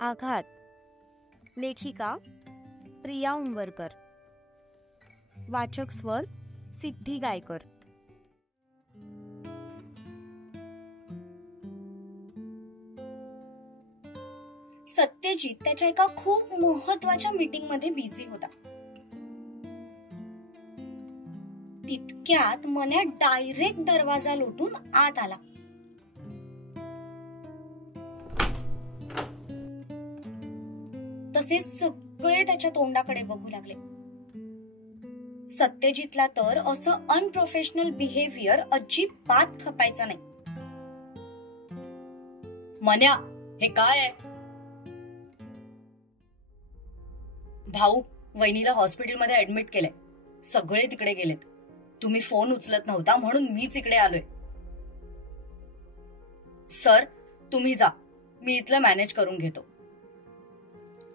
आघात. लेखिका प्रिया उंबरकर. वाचक स्वर सिद्धी गायकर. सत्यजित त्याच्या एका खूप महत्वाच्या मीटिंग मध्ये बिझी होता. तितक्यात मन्या डायरेक्ट दरवाजा लोटून आत आला. तसे सगळे त्याच्या तोंडाकडे बघू लागले. सत्यजितला तर असं अनप्रोफेशनल बिहेवियर अजिबात खपायचं नाही. मन्या, हे काय आहे? भाऊ, वहिनीला हॉस्पिटलमध्ये ऍडमिट केलंय. सगळे तिकडे गेलेत. तुम्ही फोन उचलत नव्हता म्हणून मीच इकडे आलोय. सर, तुम्ही जा, मी इथलं मॅनेज करून घेतो.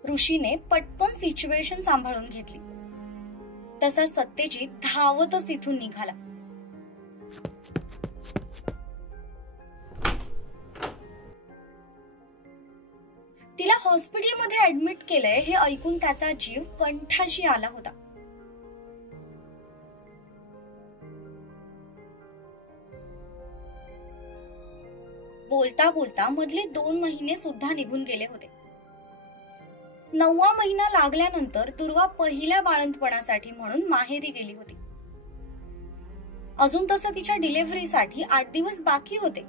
ऋषीने पटकन सिच्युएशन सांभाळून घेतली. तसा सत्यजित धावतच इथून निघाला. तिला हॉस्पिटलमध्ये ऍडमिट केलंय हे ऐकून त्याचा जीव कंठाशी आला होता. बोलता बोलता मधले 2 महिने सुद्धा निघून गेले होते. 9वा महिना लागल्यानंतर दुर्वा पहिल्या बाळंतपणासाठी म्हणून माहेरी गेली होती. अजून तसं तिच्या डिलिव्हरीसाठी 8 दिवस बाकी होते.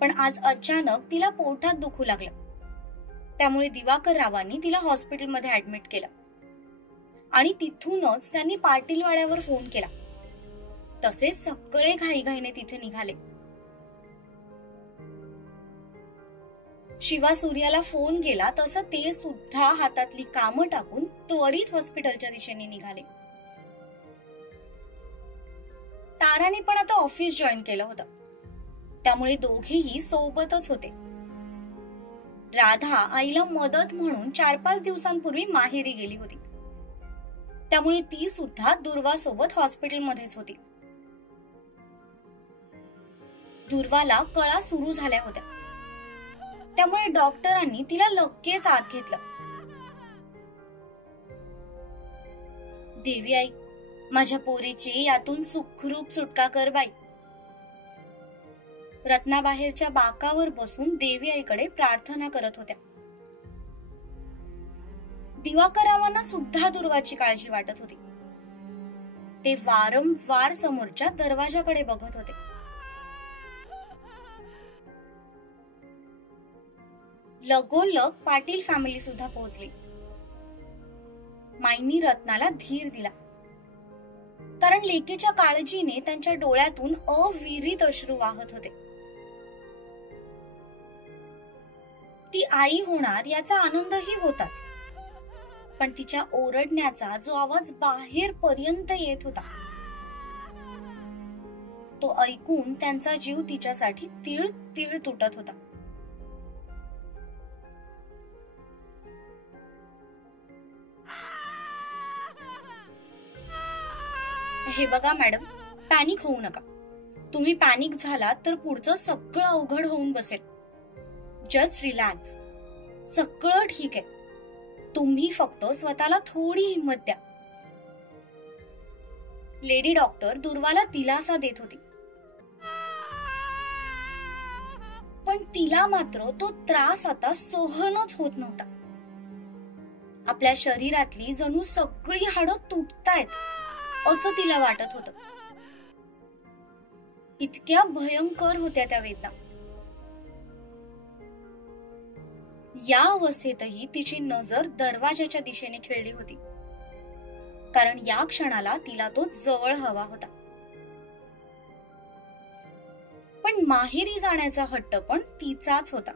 पण आज अचानक तिला पोटात दुखू लागलं. त्यामुळे दिवाकर रावांनी तिला हॉस्पिटलमध्ये ऍडमिट केलं आणि तिथूनच त्यांनी पाटीलवाड्यावर फोन केला. तसे सगळे घाईघाईने तिथे निघाले. शिवा सूर्याला फोन गेला तसं ते सुद्धा हातातली कामं टाकून त्वरित हॉस्पिटलच्या दिशेने निघाले. ताराने पण आता ऑफिस जॉईन केलं होतं. त्यामुळे दोघेही सोबतच होते. राधा आईला मदत म्हणून 4-5 दिवसांपूर्वी माहेरी गेली होती. त्यामुळे ती सुद्धा दुर्वा सोबत हॉस्पिटलमध्येच होती. दुर्वाला कळा सुरू झाल्या होत्या. त्यामुळे डॉक्टरांनी तिला लगेच आत घेतलं. देवी आई, माझ्या पोरीची यातून सुखरूप सुटका कर बाई. रत्नाबाहेरच्या बाकावर बसून देवी आईकडे प्रार्थना करत होत्या. दिवाकररावांना सुद्धा दुर्वाची काळजी वाटत होती. ते वारंवार समोरच्या दरवाजाकडे बघत होते. लगोलग पाटील फॅमिली सुद्धा पोहोचली. माईंनी रत्नाला धीर दिला. कारण लेकीच्या काळजीने त्यांच्या डोळ्यातून अविरत अश्रू वाहत होते. ती आई होणार याचा आनंदही होताच, पण तिच्या ओरडण्याचा जो आवाज बाहेर पर्यंत येत होता तो ऐकून त्यांचा जीव तिच्यासाठी तीळ तीळ तुटत होता. हे बघा मॅडम, पॅनिक होऊ नका. तुम्ही पॅनिक झालात तर पुढचं सगळं अवघड होऊन बसेल. Just relax. सगळं ठीक आहे. तुम्ही फक्त स्वतःला थोडी हिंमत द्या. लेडी डॉक्टर दुर्वाला दिलासा देत होती. पण तिला मात्र तो त्रास आता सहनच होत नव्हता. आपल्या शरीरातली जणू सगळी हाडं तुटतायत असं तिला वाटत होतं. इतक्या भयंकर होत्या त्या वेदना. या अवस्थेतही तिची नजर दरवाजाच्या दिशेने खेळली होती. कारण या क्षणाला तिला तो जवळ हवा होता. पण माहेरी जाण्याचा हट्ट पण तिचाच होता.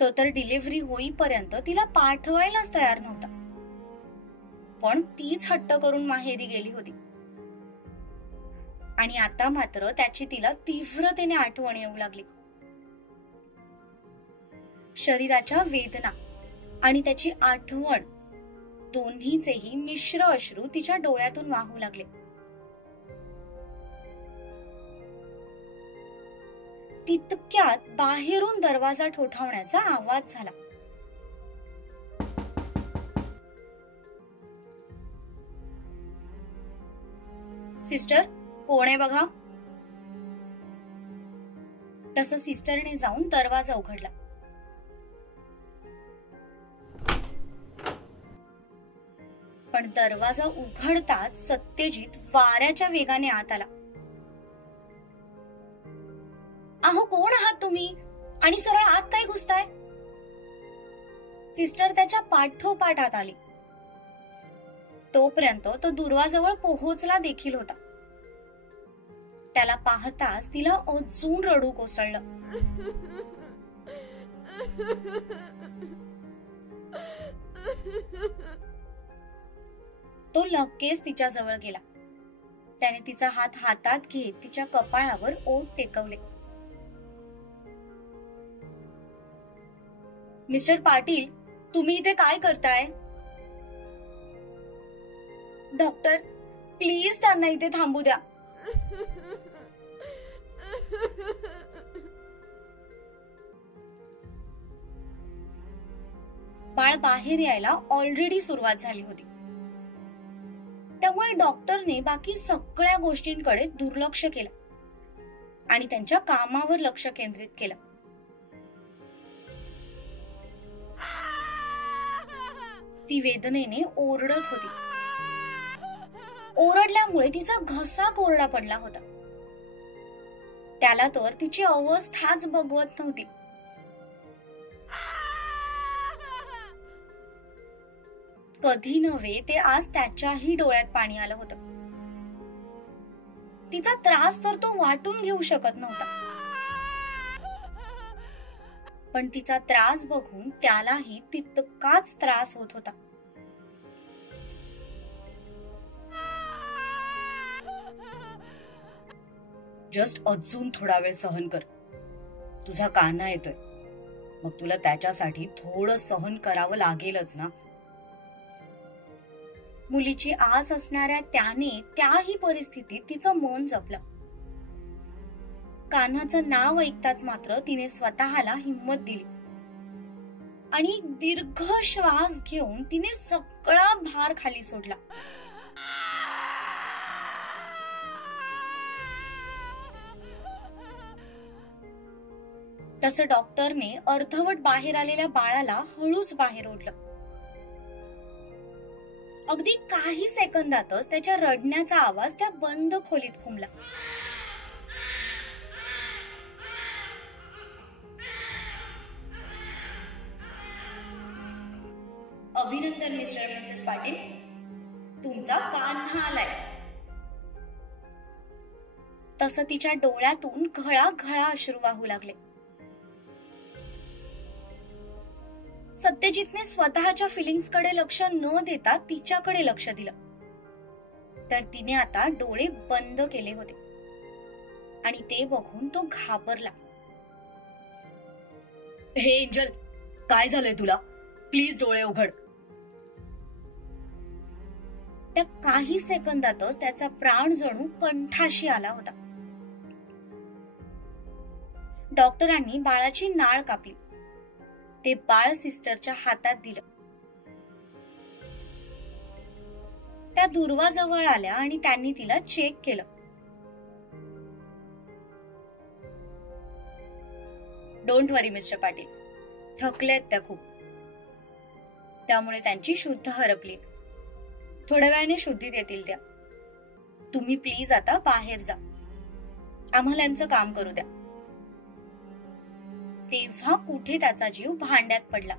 तो तर डिलिव्हरी होईपर्यंत तिला पाठवायलाच तयार नव्हता. पण तीच हट्ट करून माहेरी गेली होती. आणि आता मात्र त्याची तिला तीव्रतेने आठवण येऊ लागली. शरीराच्या वेदना आणि त्याची आठवण दोन्हीचेही मिश्र अश्रू तिच्या डोळ्यातून वाहू लागले. तितक्यात बाहेरून दरवाजा ठोठावण्याचा आवाज झाला. सिस्टर, कोण आहे बघा. तसं सिस्टरने जाऊन दरवाजा उघडला. पण दरवाजा उघडताच सत्यजित वाऱ्याच्या वेगाने आत आला. अहो, कोण आहात तुम्ही आणि सरळ आत काय घुसताय? सिस्टर त्याच्या पाठोपाठ आत आली. तोपर्यंत तो दुर्वाजवळ पोहोचला देखील होता. त्याला पाहताच तिला अजून रडू कोसळलं. तो लगेच तिच्या जवळ गेला. त्याने तिचा हात हातात घेत तिच्या कपाळावर ओठ टेकवले. मिस्टर पाटील, तुम्ही इथे काय करताय? डॉक्टर, प्लीज त्यांना इथे थांबू द्या. बाळ बाहेर यायला ऑलरेडी सुरुवात झाली होती. त्यामुळे डॉक्टरने बाकी सगळ्या गोष्टींकडे दुर्लक्ष केलं आणि त्यांच्या कामावर लक्ष केंद्रित केलं. ती वेदनेने ओरडत होती. ओरडल्यामुळे तिचा घसा कोरडा पडला होता. त्याला तर तिची अवस्थाच बघवत नव्हती. कधी नव्हे ते आज त्याच्याही डोळ्यात पाणी आलं होतं. तिचा त्रास तर तो वाटून घेऊ शकत नव्हता, पण तिचा त्रास बघून त्यालाही तितकाच त्रास होत होता. जस्ट अजून थोडा वेळ सहन कर. तुझा कान्हा येतोय, मग तुला त्याच्यासाठी थोडं सहन करावं लागेलच ना. मुलीची आस असणाऱ्या त्याने त्याही परिस्थितीत तिचं मन जपलं. कान्हाचं नाव ऐकताच मात्र तिने स्वतःला हिंमत दिली आणि दीर्घ श्वास घेऊन तिने सगळा भार खाली सोडला. तसं डॉक्टरने अर्धवट बाहेर आलेल्या बाळाला हळूच बाहेर ओढलं. अगदी काही सेकंदातच त्याच्या रडण्याचा आवाज त्या बंद खोलीत घुमला. अभिनंदन मिस्टर मिसेस पाटील, तुमचा कान्हा आलाय. तसं तिच्या डोळ्यातून घळाघळा अश्रू वाहू लागले. सत्यजितने स्वतःच्या फिलिंग्स कडे लक्ष न देता तिच्याकडे लक्ष दिलं. तर तिने आता डोळे बंद केले होते आणि ते बघून तो घाबरला. हे एंजल, काय झालंय तुला? प्लीज डोळे उघड. त्या काही सेकंदातच त्याचा प्राण जणू कंठाशी आला होता. डॉक्टरांनी बाळाची नाळ कापली. ते बाळ सिस्टरच्या हातात दिलं. त्या दुर्वाजवळ आल्या आणि त्यांनी तिला चेक केलं. डोंट वरी मिस्टर पाटील, थकलेत त्या खूप, त्यामुळे त्यांची शुद्ध हरपली. थोड्या वेळाने शुद्धीत येतील त्या. तुम्ही प्लीज आता बाहेर जा, आम्हाला आमचं काम करू द्या. तेव्हा कुठे त्याचा जीव भांड्यात पडला.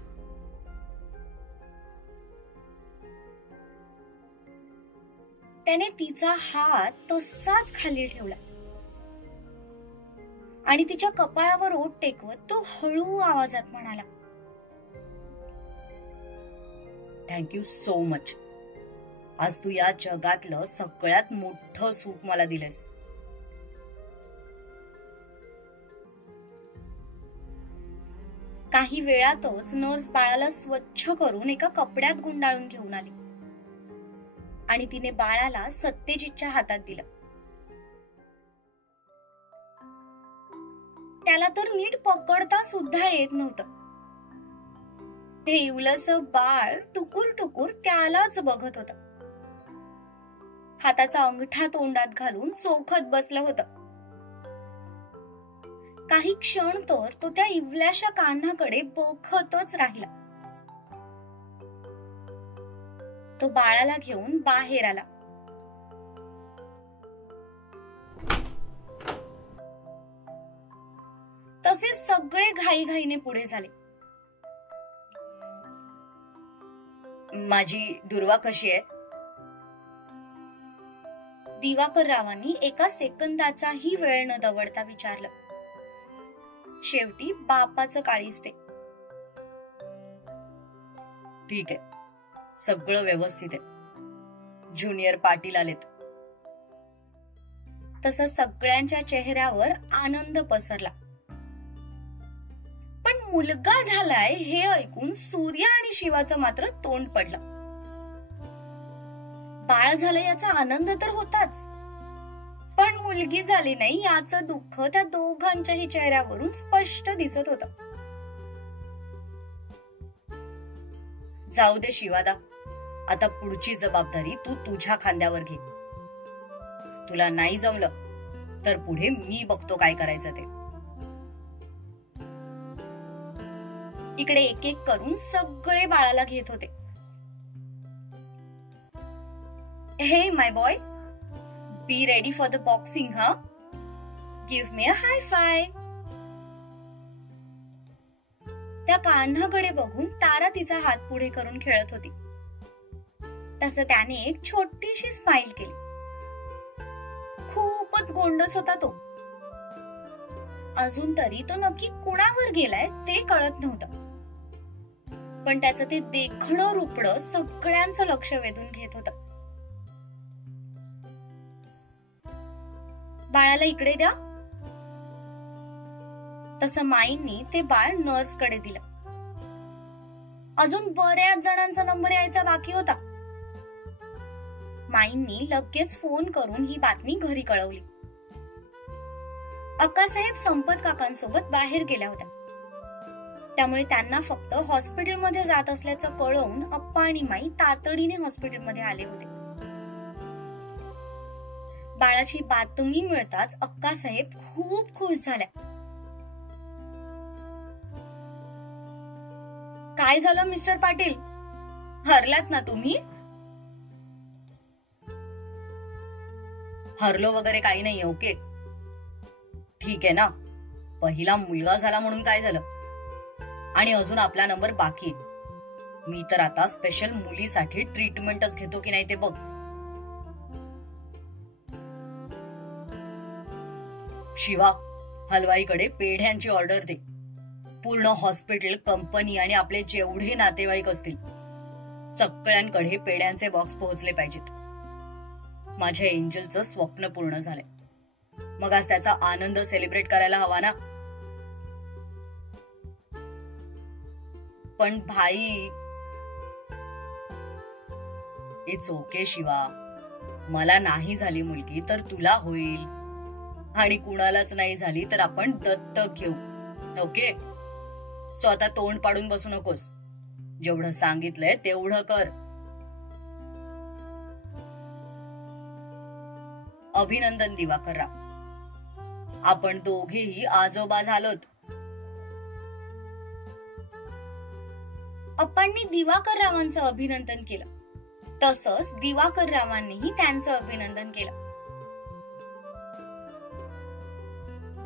त्याने तिचा हात तसाच खाली ठेवला आणि तिच्या कपाळावर ओठ टेकवत तो हळू आवाजात म्हणाला, थँक्यू सो मच. आज तू या जगातलं सगळ्यात मोठं सुख मला दिलंस. काही वेळातच नर्स बाळाला स्वच्छ करून एका कपड्यात गुंडाळून घेऊन आली आणि तिने बाळाला सत्यजितच्या हातात दिलं. त्याला तर नीट पकडता सुद्धा येत नव्हतं. ते इवलंसं बाळ टुकूर टुकूर त्यालाच बघत होतं. हाताचा अंगठा तोंडात घालून चोखत बसलं होतं. काही क्षण तर तो त्या इवल्याशा कान्हाकडे बघतच राहिला. तो बाळाला घेऊन बाहेर आला. तसे सगळे घाईघाईने पुढे झाले. माझी दुर्वा कशी आहे? दिवाकर रावांनी एका सेकंदाचाही वेळ न दवडता विचारलं. शेवटी बापाचं काळीज ते. ठीक आहे, सगळं व्यवस्थित आहे. ज्युनियर पाटील आलेत. तसं सगळ्यांच्या चेहऱ्यावर आनंद पसरला. पण मुलगा झालाय हे ऐकून सूर्य आणि शिवाचं मात्र तोंड पडलं. बाळ झालं याचा आनंद तर होताच, पण मुलगी झाली नाही याचं दुःख त्या दोघांच्याही चेहऱ्यावरून स्पष्ट दिसत होतं. जाऊ दे शिवादा, आता पुढची जबाबदारी तू तुझ्या खांद्यावर घे. तुला नाही जमलं तर पुढे मी बघतो काय करायचं ते. इकडे एक एक करून सगळे बाळाला घेत होते. Hey my boy, be ready for the boxing, हा? Give me a high five. त्या कान्हाकडे बघून तारा तिचा हात पुढे करून खेळत होती. तसं त्याने एक छोटीशी स्माइल केली. खूपच गोंडस होता तो. अजून तरी तो नक्की कुणावर गेलाय ते कळत नव्हतं, पण त्याचं ते देखणं रुपडं सगळ्यांचं लक्ष वेधून घेत होतं. बाळाला इकडे द्या. तसं माईंनी ते बाळ नर्सकडे दिलं. अजून बऱ्याच जणांचा नंबर यायचा बाकी होता. माईंनी लगेच फोन करून ही बातमी घरी कळवली. अक्कासाहेब संपत काकांसोबत बाहेर गेल्या होत्या, त्यामुळे त्यांना फक्त हॉस्पिटलमध्ये जात असल्याचं कळवून अप्पा आणि माई तातडीने हॉस्पिटलमध्ये आले होते. बाळाची बातमी मिळताच अक्कासाहेब खूप खुश झाल्या. काय झालं मिस्टर पाटील, हरलात ना तुम्ही? हरलो वगैरे काही नाही, ओके? ठीक आहे ना, पहिला मुलगा झाला म्हणून काय झालं, आणि अजून आपला नंबर बाकी. मी तर आता स्पेशल मुलीसाठी ट्रीटमेंटच घेतो की नाही ते बघ. शिवा, हलवाईकडे पेढ्यांची ऑर्डर दे. पूर्ण हॉस्पिटल, कंपनी आणि आपले जेवढे नातेवाईक असतील सगळ्यांकडे पेढ्यांचे बॉक्स पोहोचले पाहिजेत. माझ्या एंजलचं स्वप्न पूर्ण झालंय, मग आज त्याचा आनंद सेलिब्रेट करायला हवा ना. पण भाई, इट्स ओके शिवा, मला नाही झाली मुलगी तर तुला होईल, आणि कुणालाच नाही झाली तर आपण दत्तक घेऊ, ओके? सो आता तोंड पाडून बसू नकोस. जेवढं सांगितलंय तेवढं कर. अभिनंदन दिवाकरराव, आपण दोघेही आजोबा झालोत. अप्पांनी दिवाकररावांचं अभिनंदन केलं, तसंच दिवाकररावांनीही त्यांचं अभिनंदन केलं.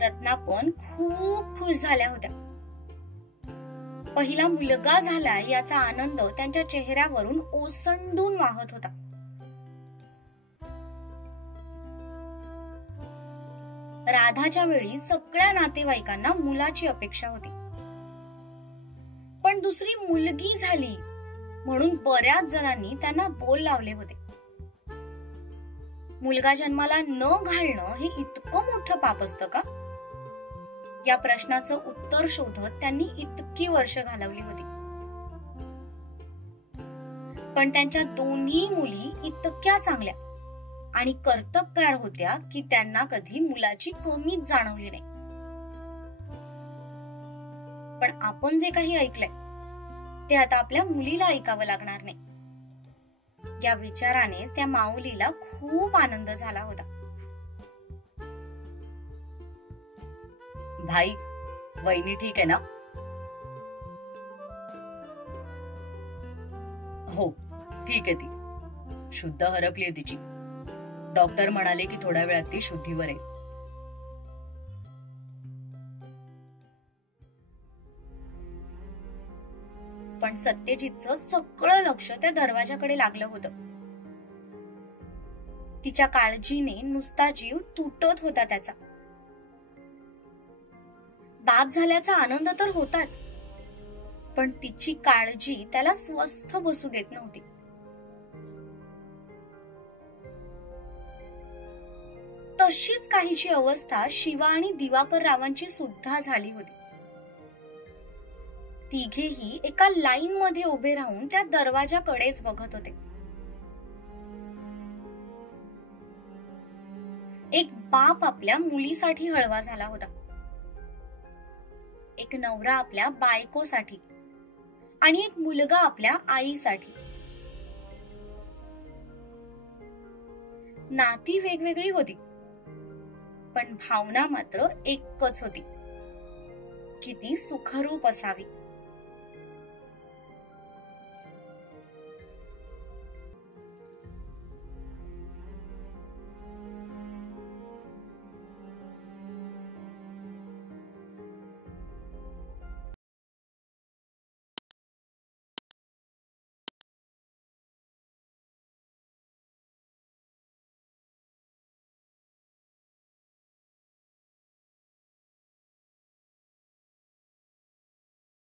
रत्ना पण खूप खुश झाल्या होत्या. पहिला मुलगा झाला याचा आनंद त्यांच्या चेहऱ्यावरून ओसंडून वाहत होता. राधाच्या वेळी सगळ्या नातेवाईकांना मुलाची अपेक्षा होती, पण दुसरी मुलगी झाली म्हणून बऱ्याच जणांनी त्यांना बोल लावले होते. मुलगा जन्माला न घालणं हे इतकं मोठं पाप असतं का? या प्रश्नाचं उत्तर शोधत त्यांनी इतकी वर्ष घालवली होती. पण त्यांच्या दोन्ही मुली इतक्या चांगल्या आणि कर्तबगार होत्या की त्यांना कधी मुलाची कमीच जाणवली नाही. पण आपण जे काही ऐकलंय ते आता आपल्या मुलीला ऐकावं लागणार नाही. या विचारानेच त्या माऊलीला खूप आनंद झाला होता. भाई, वहिनी ठीक आहे ना? हो, ठीक आहे. ती शुद्ध हरपलीये तिची. डॉक्टर म्हणाले की थोड्या वेळात ती शुद्धीवर आहे. पण सत्यजितचं सगळं लक्ष त्या दरवाजाकडे लागलं होतं. तिच्या काळजीने नुसता जीव तुटत होता त्याचा. बाप झाल्याचा आनंद तर होताच, पण तिची काळजी त्याला स्वस्थ बसू देत नव्हती. तशीच काहीची अवस्था शिवा आणि दिवाकर रावांची सुद्धा झाली होती. तिघेही एका लाईन मध्ये उभे राहून त्या दरवाजाकडेच बघत होते. एक बाप आपल्या मुलीसाठी हळवा झाला होता, एक नवरा आपल्या बायकोसाठी आणि एक मुलगा आपल्या आईसाठी. नाती वेगवेगळी होती, पण भावना मात्र एकच होती की ती सुखरूप असावी.